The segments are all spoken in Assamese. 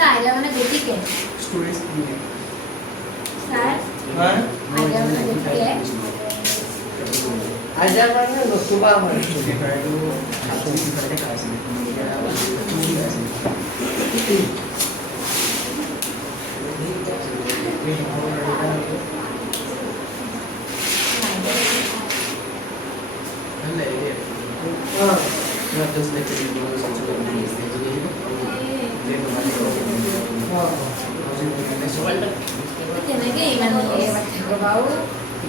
Saya mana detik ya? Stories ini. Sir, ada mana detik ya? Ajar mana lo suka mana? Kita itu asli kita kelas ini. Not just like the videos also the movies they Kenapa gimana ya? Bau.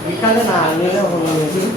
Ikan na ni lah orang ni.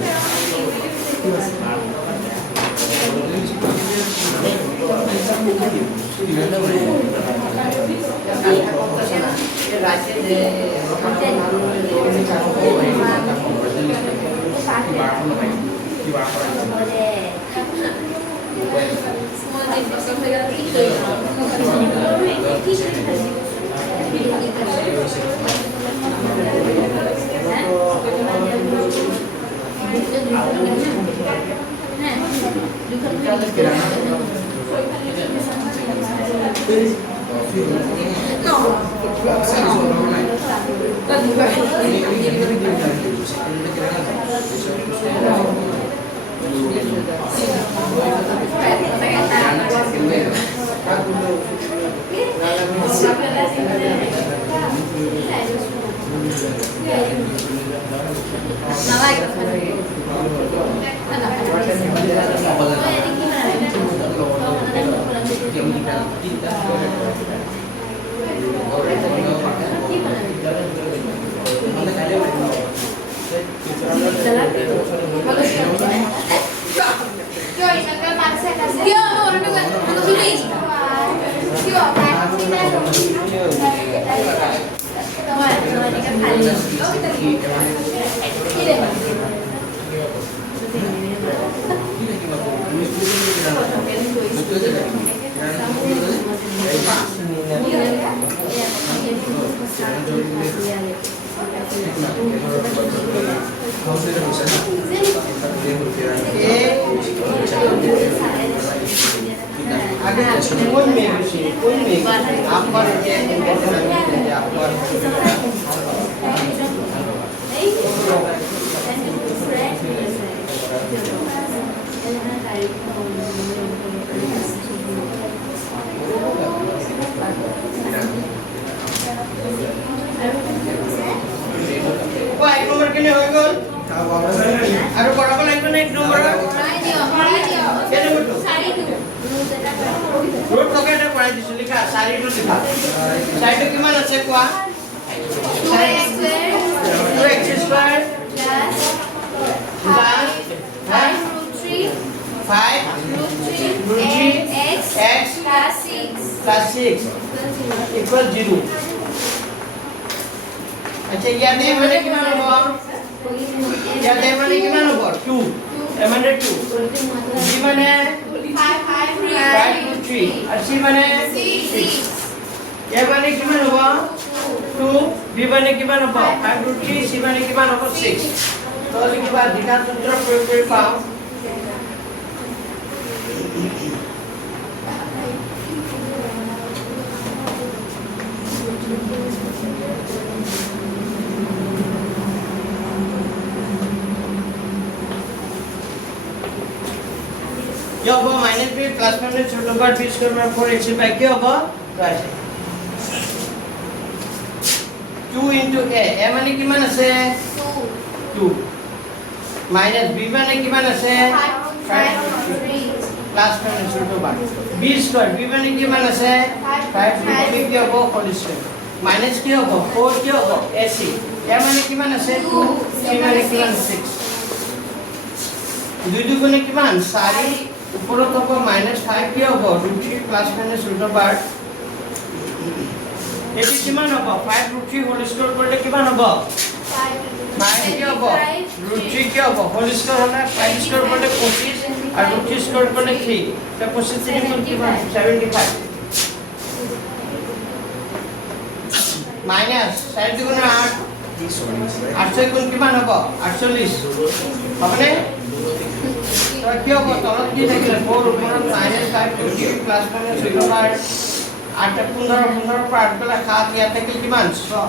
Yo, bo minus b plus minus छोटो part b square में 4x by क्या होगा? Right. 2 into a माने किमान আছে? 2. Minus b माने किमान আছে? 5 plus minus छोटो part. b square b माने किमान আছে? 5 b क्या होगा? whole square. Minus क्या होगा? 4 क्या होगा? ac. a माने किमान আছে? 2 c माने किमान 6. দুই দুগুণে কিমান 4 উপৰত হ'ব -5 কি হ'ব √3 প্লাস মাইনাস √5 এটি কিমান হ'ব 5 √3 হোল স্কয়ার কৰিলে কিমান হ'ব 5 কি হ'ব √3 কি হ'ব হোল স্কয়ার হ'লে 5 স্কয়ার কৰিলে 25 আৰু √3 স্কয়াৰ কৰিলে 3 তে 25 কিমান 75 মাইনাস 4 দুগুণে 8 8 গুণ কিমান হ'ব 48 হ'বনে তো কি হ'ব তলত কি থাকিলে 4 ওপৰত -5 প্লাস মাইনাস হৈ গ'ল 8 15 15 পৰা 8 গ'লে 7 ইয়াত থাকিল কিমান 6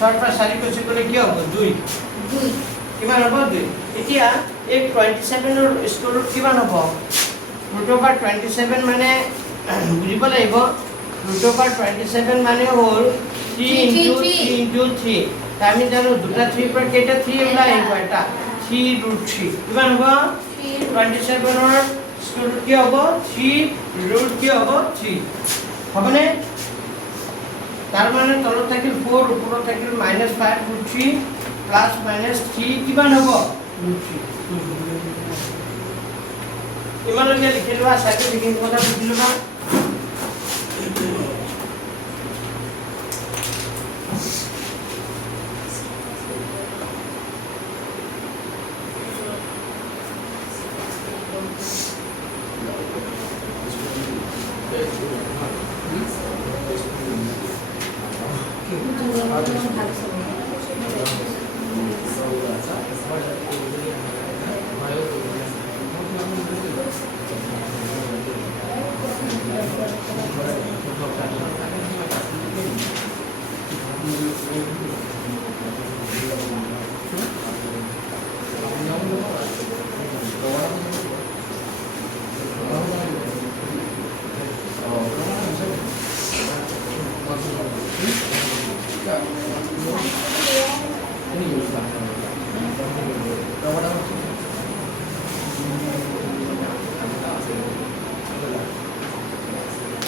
6 পৰা 4 কৈছে গ'লে কি হ'ব 2 কিমান হ'ব 2 এতিয়া এই 27 ৰ স্কয়াৰ ৰুট কিমান হ'ব √27 মানে বুজিব লাগিব √27 মানে হ'ল 3 * 3 আমি জানো দুটা 3 পৰা কেইটা 3 ওলাই আহিব এটা 3√3 কিমান হ'ব 27 ৰ স্কয়াৰ ৰুট কি হ'ব 3 ৰুট কি হ'ব 3 হ'বনে তাৰ মানে তলত থাকিল 4 ওপৰত থাকিল -5√3 প্লাস মাইনাস 3 কিমান হ'ব √3 ইমানলৈকে লিখি লোৱা চাইটো লিখি কথা বুজি লোৱা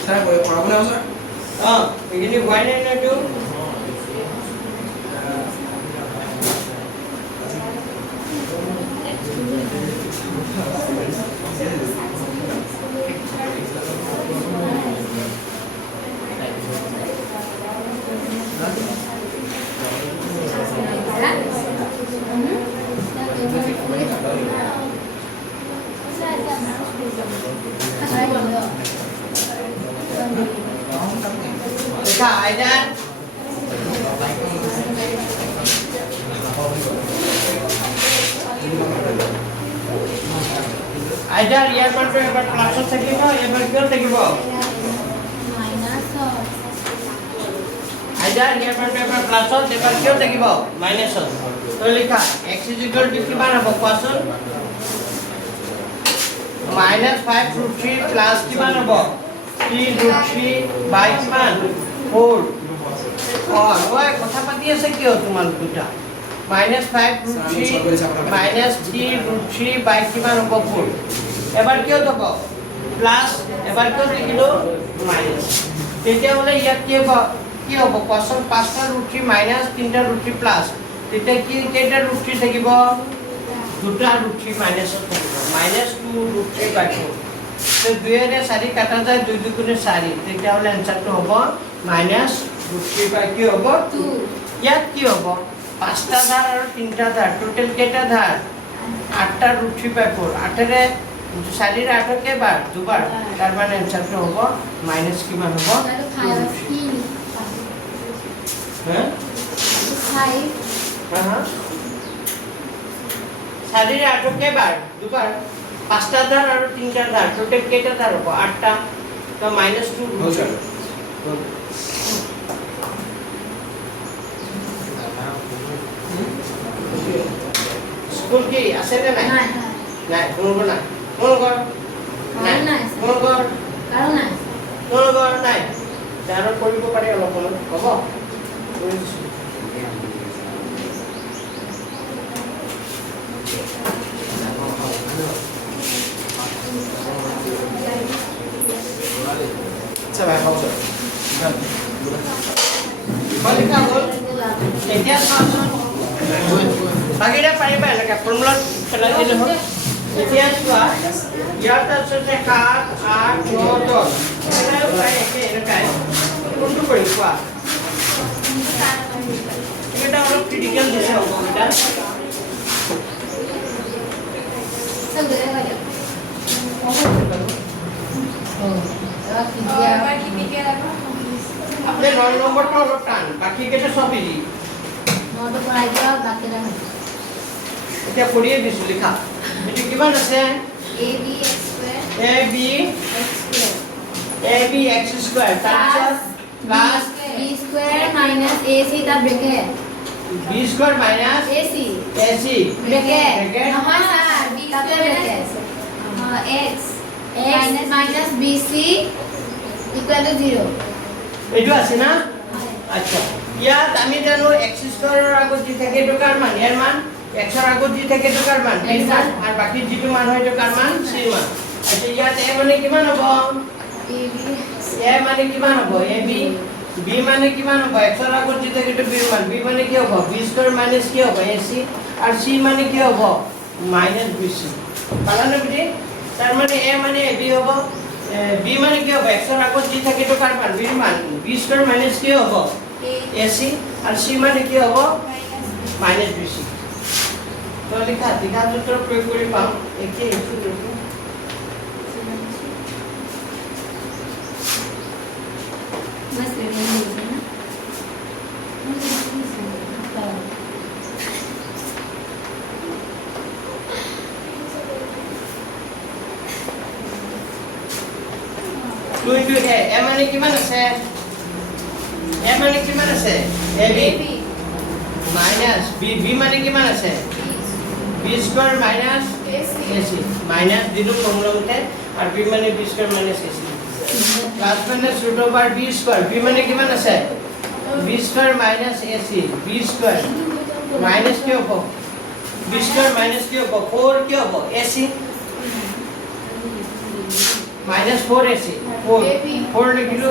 Saya boleh orang mana Ustaz? begini why not do Ika Aidan Aidan ইয়াৰ পৰটো এবাৰ প্লাছত থাকিব এবাৰ কিয় থাকিব Aidan ইয়াৰ পৰটো এবাৰ প্লাছত এবাৰ কিয় থাকিব মাইনাছত তো লিখা x = কিমান হ'ব কোৱাচোন -5√3 প্লাস কিমান হ'ব 3√3 বাই কিমান 4 ওই কথা পাতি আছে কিয় তোমাল দুটা -5√3 -3√3 বাই কিমান হ'ব 4 এবাৰ কিয় হ'ব প্লাস এবাৰ কিয় লিখিলো মাইনাস তেতিয়া হলে ইয়াত কি হ'ব কোৱেশ্চন 5টা √3 মাইনাস 3টা √3 প্লাস তেতিয়া কি কেইটা √3 থাকিব দুটা √3 মাইনাসত থাকিব -2√3 বাই 4 তো 2 এৰে 4 কাটা যায় 2 দুগুণে 4 তেতিয়া হলে आंसरটো হ'ব -√3 বাই কি হ'ব 2 ইয়াত কি হ'ব 5টা ধাৰ আৰু 3টা ধাৰ টোটাল কেইটা ধাৰ 8টা √3 বাই 4 8 এৰে 4 এৰে 8 কেইবাৰ দুবাৰ তাৰ মানে आंसरটো হ'ব মাইনাস কিমান হ'ব হ্যাঁ 4 এৰে 8 কেইবাৰ দুবাৰ 5টা ধাৰ আৰু 3টা ধাৰ টোটাল কেইটা ধাৰ হ'ব 8টা তো -2 স্কুল কি আছে নে নাই নাই কোন নাই নাই নাই যাৰ কৰিব পাৰে অলপ হ'ব Saya bayar kau Ustaz. balik kabul এতিয়া চোৱাচোন বাকিটা পাৰিবা এনেকৈ ফৰ্মুলাত পেলাই দিলে হ'ল এতিয়া চোৱা ইয়াত আছে 7 8 9 10 এটাও প্ৰায় এনেকাই কোনটো কৰিম কোৱা এটা অলপ ক্ৰিটিকেল দিছে হ'ব এটা आपले 9 নম্বৰটো অলপ টান বাকি কেইটা সব ইজি নটো পৰাই দিয়ক বাকি ৰাখ এতিয়া কৰিয়ে দিছো লিখা এটো কিমান আছে ab x square ab x square x square তাৰপিছত plus b square minus ac টা bracket b square minus ac ac bracket নহয় স্যাৰ b তাতে bracket x minus bc equal to 0 এইটো আছে না আচ্ছা ইয়াত আমি জানো x স্কয়াৰৰ আগত যি থাকে এটো কাৰ মান ইয়াৰ মান x ৰ আগত যি থাকে এটো কাৰ মান b মান আৰু বাকি যিটো মান হয় এটো কাৰ মান c মান আচ্ছা ইয়াত a মানে কিমান হ'ব ab a মানে কিমান হ'ব ab b মানে কিমান হ'ব x ৰ আগত যি থাকে এটো b মান b মানে কি হ'ব b স্কয়াৰ মাইনাস কি হ'ব ac আৰু c মানে কি হ'ব মাইনাস bc পালানে বুজি তাৰ মানে a মানে ab হ'ব b মানে কি হ'ব x ৰ আগত যি থাকে এটো কাৰ মান b মান b স্কয়াৰ মাইনাস কি হ'ব ac আৰু c মানে কি হ'ব মাইনাস bc তো লিখা সূত্ৰ প্ৰয়োগ কৰি পাম একে बस रिमेन টু ইনটু a মানে কিমান আছে a মানে কিমান আছে ab মাইনাস b মানে কিমান আছে b square minus ac minus দিলু ফর্মুলাতে আর b মানে b square minus ac plus minus root over b square b মানে কিমান আছে b square minus ac b square minus কি হবে b স্কয়ার মাইনাস কি হবে 4 কি হবে ac minus 4ac 4 লিখিলো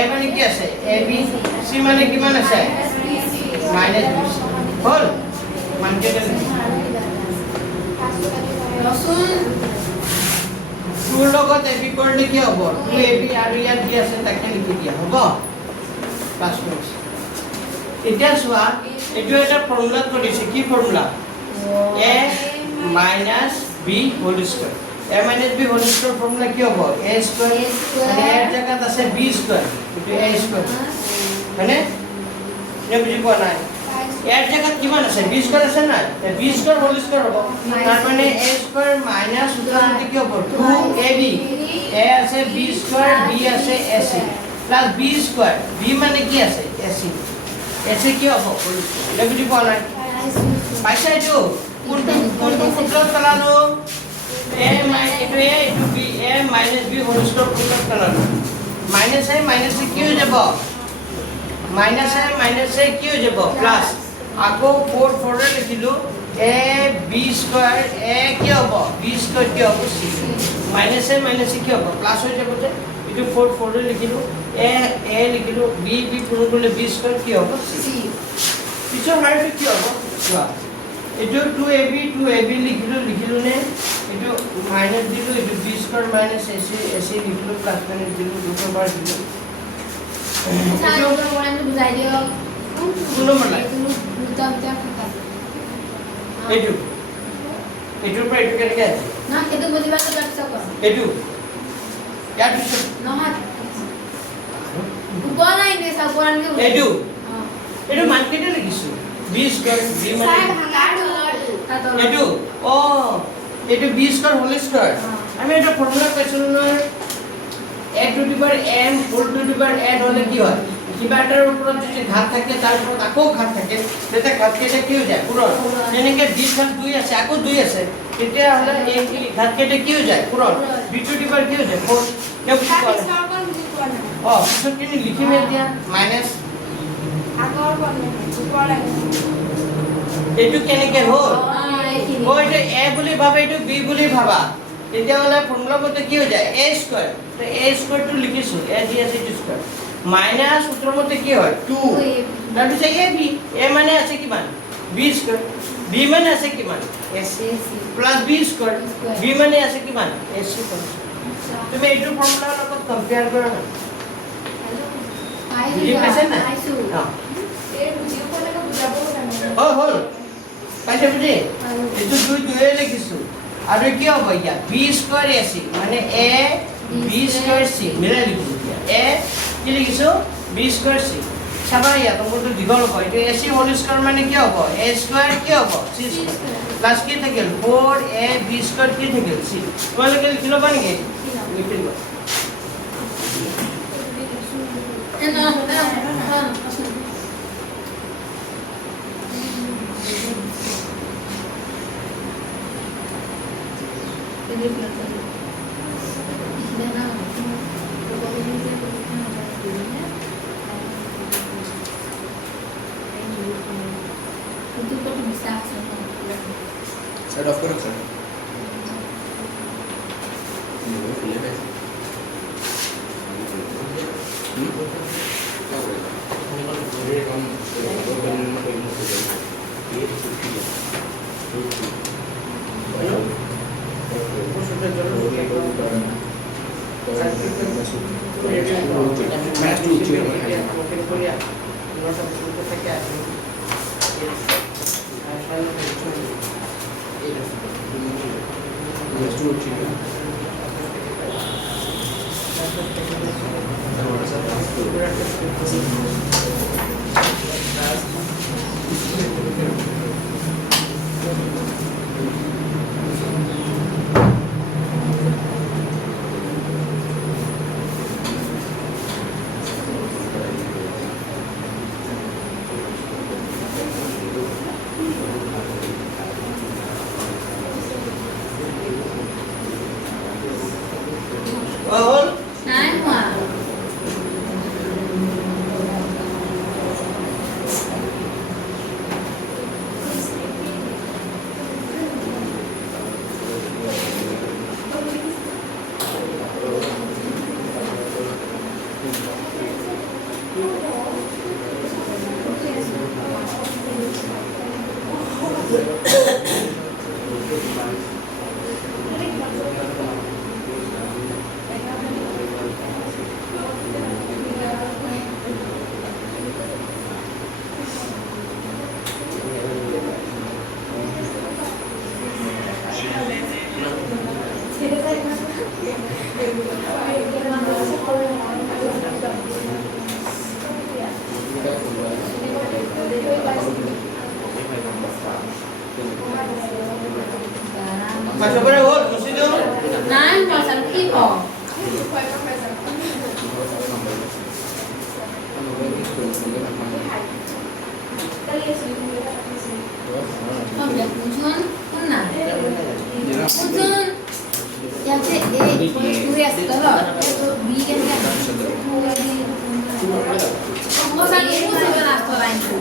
a মানে কি আছে ab c মানে কিমান আছে minus bc হল মানকে দিলে রসুন টুৰ লগত ab কৰিলে কি হ'ব 2ab আৰু ইয়াত কি আছে তাকে লিখি দিয়া হ'ব পাস কৰিছে এতিয়া চোৱা এটো এটা ফৰ্মুলা কৰিছে কি formula a minus b whole square a minus b whole square formula কি হ'ব a square মানে এর জায়গাত আছে b square এটো a square মানে নে বুজি পোৱা নাই এর জায়গাত কিমান আছে b square আছে না b square whole square হ'ব তাৰ মানে a square minus সূত্ৰটো কি হ'ব 2ab a আছে b square b আছে ac plus b square b মানে কি আছে ac ac কি হ'ব whole square নে বুজি পোৱা নাই পাইছা এইটো কোনটো সূত্ৰত পেলালো a b a minus b whole square সূত্ৰত পেলালো minus a কি হৈ যাব minus a কি হৈ যাব প্লাস আকৌ 4 ৰে লিখিলো a b square a কি হ'ব b square কি হ'ব c minus a কি হ'ব প্লাস হৈ যাব যে এটো 4 ৰে লিখিলো a লিখিলো b পূৰণ কৰিলে b square কি হ'ব c পিছৰ হাৰটো কি হ'ব চোৱা এটো 2ab লিখিলো নে এটো মাইনাস দিলো এটো b স্কয়ার মাইনাস ac লিখিলো প্লাস মাইনাস দিলো দুটো বার দিলো স্যার ওটা বলেন তো বুঝাই দিও কোন মানে দুটা খাতা এটোৰ পৰা এটো কেনেকৈ আছে না সেইটো বুঝিবা তো প্ৰ্যাকটিস কৰো এটো ইয়াৰ পিছত নহয় উপৰ লাইনে সব পড়ান কে এটো মান কেইটা লিখিছো b স্কয়ার b মানে এটো এটো b স্কয়ার হোল স্কয়ার আমি এটা ফর্মুলা কৈছিলো না a to the power m whole to the power n হলে কি হয় কিবা এটাৰ ওপৰত যদি ঘাত থাকে তাৰ ওপৰত আকৌ ঘাত থাকে তেতিয়া ঘাত কেইটা কি হৈ যায় পূৰণ যেনেকৈ d ঘাত 2 আছে আকৌ 2 আছে তেতিয়া হলে a কি ঘাত কেইটা কি হৈ যায় পূৰণ b টু দি পাওয়াৰ কি হৈ যায় 4 নে বুজি পোৱা পিছত কি লিখিম এতিয়া মাইনাস আগৰ বনে এইটো কেনেকৈ হ'ল এইটো a বুলি ভাবে এইটো b বুলি ভাবা তেতিয়া হলে ফৰ্মুলা মতে কি হৈ যায় a স্কয়ার তো a স্কয়ার টো লিখিছো a d আছে স্কয়ার মাইনাস সূত্র মতে কি হয় 2 তাৰপিছত a মানে আছে কিমান b স্কয়ার b মানে আছে কিমান ac plus b square b মানে আছে কিমান ac তুমি এইটো ফৰ্মুলাৰ লগত কম্পেয়াৰ কৰা না বুজি পাইছা না এই বুজিও কোনে বুজাব জানে হল পাইছা বুজি এইটো দুয়ে লিখিছো আৰু কি হ'ব ইয়া b স্কয়ার ac মানে a b স্কয়ার c মিলাই লিখিছো a কি লিখিছো b বি স্কোয়ার সি চাবা ইয়াত অংকটো দীঘল হ'ব এইটো এ চি হোল স্কোয়াৰ মানে কি হ'ব এ স্কোয়াৰ কি হ'ব চি স্কোয়াৰ প্লাস কি থাকিল 4 a b স্কোয়ার কি থাকিল c তোমালোকে লিখি ল'বা নেকি লিখি ল'বা Set off करो sir Masuk pada hol, mesti tu. Nine plus and people. Không được muncul, pernah. Muncul. Yang C A itu ya sekarang. Itu B kan ya. Oh, sang ibu sebenarnya sekolah itu.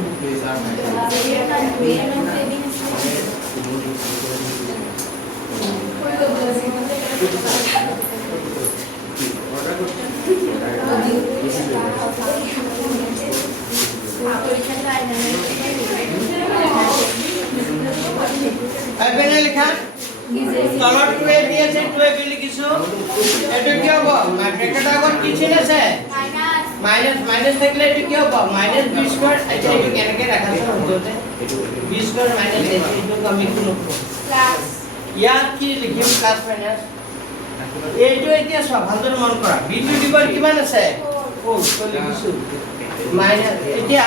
Apa yang lihat? Kalau 2 dia saya 2 pilih kisu. Itu क्या हुआ? ब्रैकेट आगे किसी ने से माइनस माइनस तक ले itu क्या हुआ? माइनस b स्क्वायर अच्छा itu क्या क्या रखा था होते b स्क्वायर माइनस itu कमी क्यों प्लस याद की लिखिए प्लस माइनस এইটো এতিয়া সব ভালদৰে মন কৰা b টু ডিভাইড কিমান আছে ও তো লিখিছো মাইনাস এতিয়া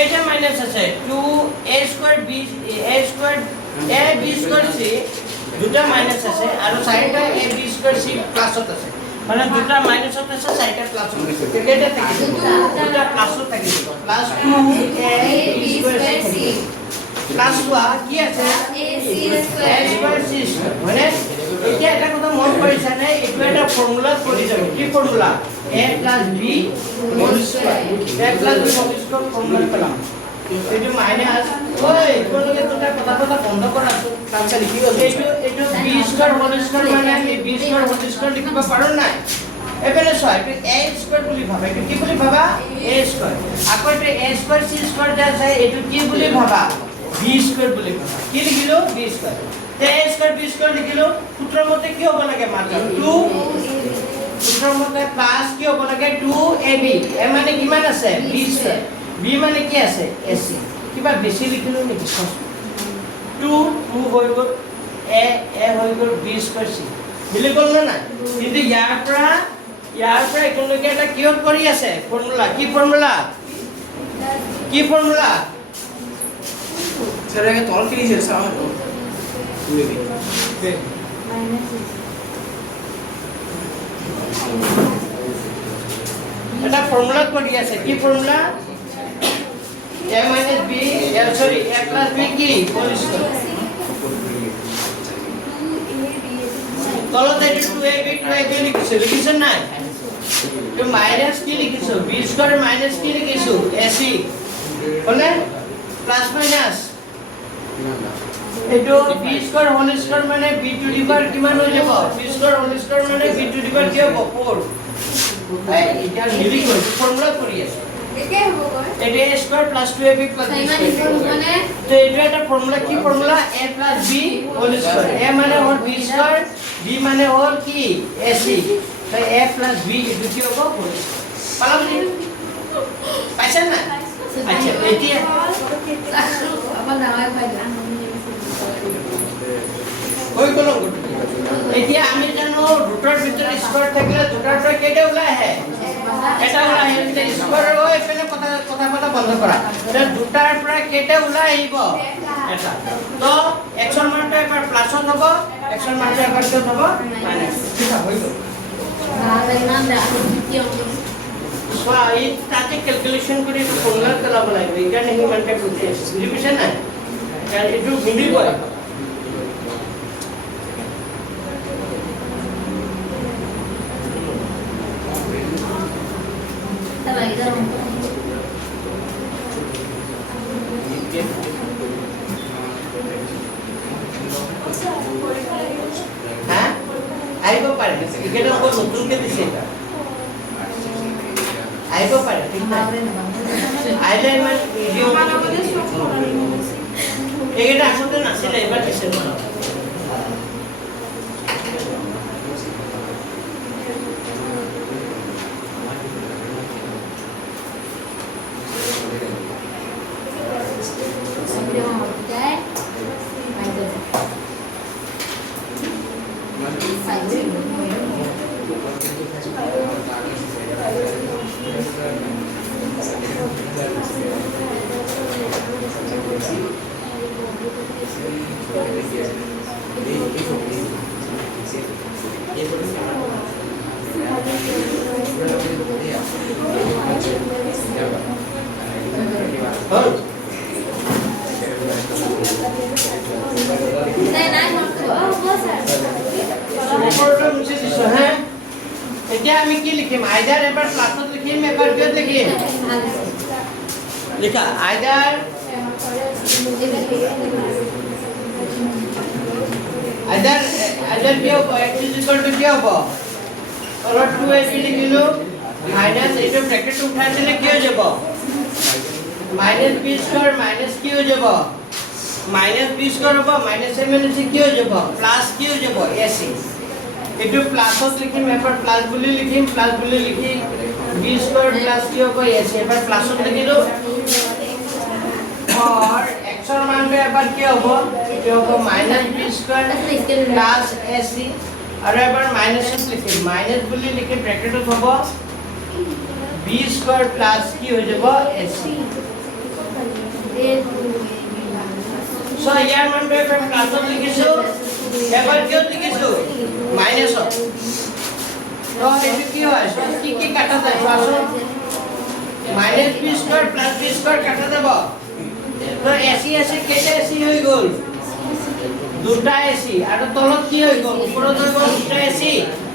এটা মাইনাস আছে 2a square b a square a b square c দুটা মাইনাস আছে আৰু চাৰিটা a b স্কয়াৰ c প্লাসত আছে মানে দুটা মাইনাসত আছে চাৰিটা প্লাসত আছে কেইটা থাকিব দুটা প্লাসত থাকিব plus 2a b square c plus কি আছে a স্কয়ার c মানে এতিয়া এটা কথা মন কৰিছা নে এইটো এটা ফৰ্মুলা কৰি যাব কি formula a + b whole square a + b whole square formula পেলাম এইটো মাইনাস ওই কোনকে তোটা কথা বন্ধ কৰা কামটা লিখিব এইটো b স্কয়াৰ হোল স্কয়াৰ মানে আমি b স্কয়াৰ হোল স্কয়াৰ লিখিব পাৰো নাই এখানে ছয় এইটো a স্কয়াৰ বুলি ভাবা এইটো কি বুলি ভাবা a স্কয়াৰ আকৌ এইটো a স্কয়াৰ c স্কয়াৰ যে আছে এইটো কি বুলি ভাবা b স্কয়াৰ বুলি ভাবা কি লিখিলো b square a square b square লিখিলো সূত্ৰৰ মতে কি হ'ব লাগে মাত্ৰ 2 সূত্ৰৰ মতে প্লাস কি হ'ব লাগে 2ab a মানে কিমান আছে b স্কয়াৰ b মানে কি আছে ac কিবা বেছি লিখিলো নেকি 2 হৈ গ'ল a হৈ গ'ল b স্কয়াৰ c মিলি গ'ল না নাই কিন্তু ইয়াৰ ইয়াৰ পৰা একেলগে এটা কিহত কৰি আছে ফৰ্মুলা কি formula Saya dah tolong kiri saya sama tu. Dua ni. এটা ফর্মুলা কৰি আছে কি formula a minus b sorry a plus b কি whole square তলত এইটো 2ab লিখিছে নাই তো মাইনাস কি লিখিছো b স্কয়ার মাইনাস কি লিখিছো ac হলে প্লাস মাইনাস এইটো b স্কয়ার হোল স্কয়ার মানে b টু দি পাওয়ার কিমান হৈ যাব b স্কয়ার হোল স্কয়ার মানে b টু দি পাওয়ার কি হ'ব 4 এটা লিখি গৈ ফর্মুলা কৰি আছে একে হ'ব গৈ এটা a square plus 2ab plus b মানে তো এটা একটা ফর্মুলা কি formula a plus b whole square a মানে হল b স্কয়ার b মানে হল কি ac তাই a প্লাস b এটা কি হবে হোল পালাম নি পাইছেন না আচ্ছা এতিয়া আমার নামায় পাইলা ওই কোন এতিয়া আমি জানো রুটের ভিতরে স্কয়ার থাকলে দুটার পৰা কেটা ওলাই আহে এটা ওলাই আহে এটা স্কয়াৰ হয় এখানে কথা বন্ধ কৰা এটা দুটাৰ পৰা কেটা ওলাই আহিব এটা তো x এৰ মানটা এবাৰ প্লাসত হ'ব x এৰ মানটা এবাৰ কি হ'ব মাইনাস ঠিক আছে হইল এই তাতে ক্যালকুলেশন করে ফর্মুলা করাব লাগবে এটা নেই মানটা বুঝে বুঝিছেন না কারণ এটু মিলিব হ্যাঁ আইব পারে এটা কোন নতুনকে দিছে এটা আইব পারে ঠিক না আইলে মানে ভিডিও এটা আসলে নাছিলে এবার দিছে না এতিয়া আমি কি লিখিম আইদার এবাৰ ক্লাসত লিখিম এবাৰ কিয় লিখিম লিখা আইদার কি হ'ব x = কি হ'ব और 2ab লিখিলো মাইনাস এইটো ব্র্যাকেট উঠাই দিলে কি হৈ যাব মাইনাস b স্কয়ার মাইনাস কি হৈ যাব মাইনাস b স্কয়ার হ'ব মাইনাস a মাইনাস কি হৈ যাব প্লাস কি হৈ যাব ac এটু প্লাসত লিখিম এবাৰ প্লাস বুলি লিখিম b স্কয়াৰ প্লাস কি হ'ব ac এবাৰ প্লাসত লিখিলো और x এৰ মানটা এবাৰ কি হ'ব এটো হ'ব -b square plus ac R এবাৰ মাইনাসত লিখিম মাইনাস বুলি লিখি ব্ৰ্যাকেটত হ'ব b স্কয়াৰ প্লাস কি হৈ যাব ac সো ইয়াৰ মানটা এবাৰ প্লাসত লিখিছো এবাৰ কিয় লিখিছো মাইনাসত তো এটো কি হয় কি কাটা যায় আসলে -b square plus b square কাটা যাব তো ac কেটা ac হৈ গল দুটা ac আৰু তলত কি হৈ গল ওপৰত হৈ গল দুটা ac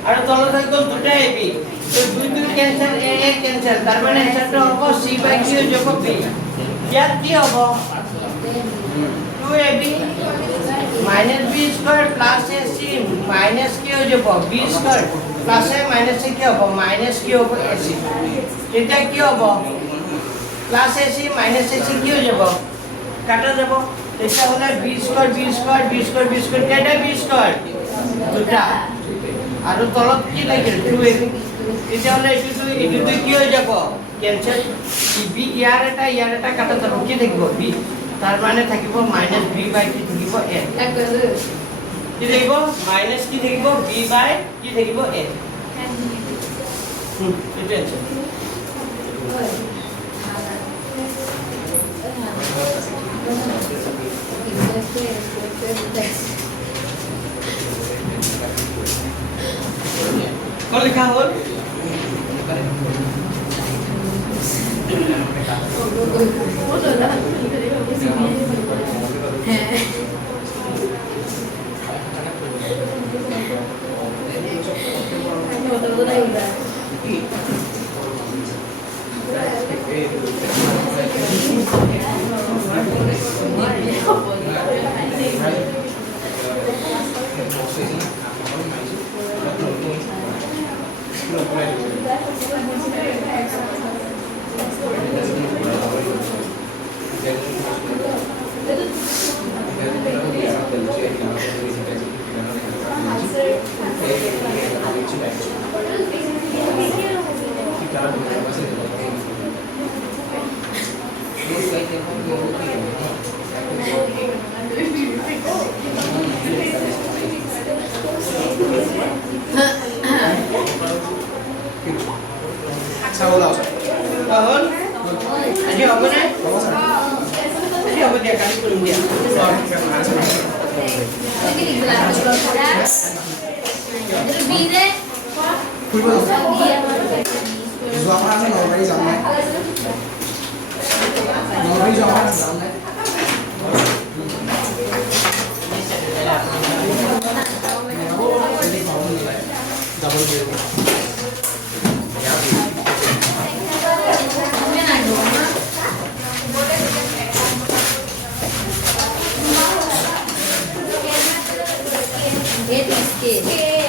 আৰু তলত হৈ গল দুটা ab তো দুই দুই ক্যান্সেল a ক্যান্সেল তার মানে আনসারটা হ'ব c বাই কি হৈ যাব b ইয়াত কি হ'ব 2ab -b square plus ac minus কি হৈ যাব b square plus a minus কি হ'ব মাইনাস কি হ'ব ac এটা কি হ'ব প্লাস ac মাইনাস ac কি হৈ যাব কাটা যাব এটা হলো b স্কয়ার কেটা b স্কয়ার দুটা আর তলত কি লাগে 2ab এটা হলো এটু কি হৈ যাব ক্যান্সেল b ইয়ার এটা কাটা যাব কি থাকিব b তার মানে থাকিব -b বাই কি থাকিব a কি থাকিব মাইনাস কি থাকিব b বাই কি থাকিব a এটা আছে কোন লেখা হল চাউল আছে হল আজি হবে না হ'ব ছাৰ আজি হবে দিয়া কালি কৰিম দিয়া ফুৰিব যোৱা কথা আছে নলবাৰী যাম নাই নলবাৰী যোৱা কথা আছে যাম নাই যাব লাগিব ये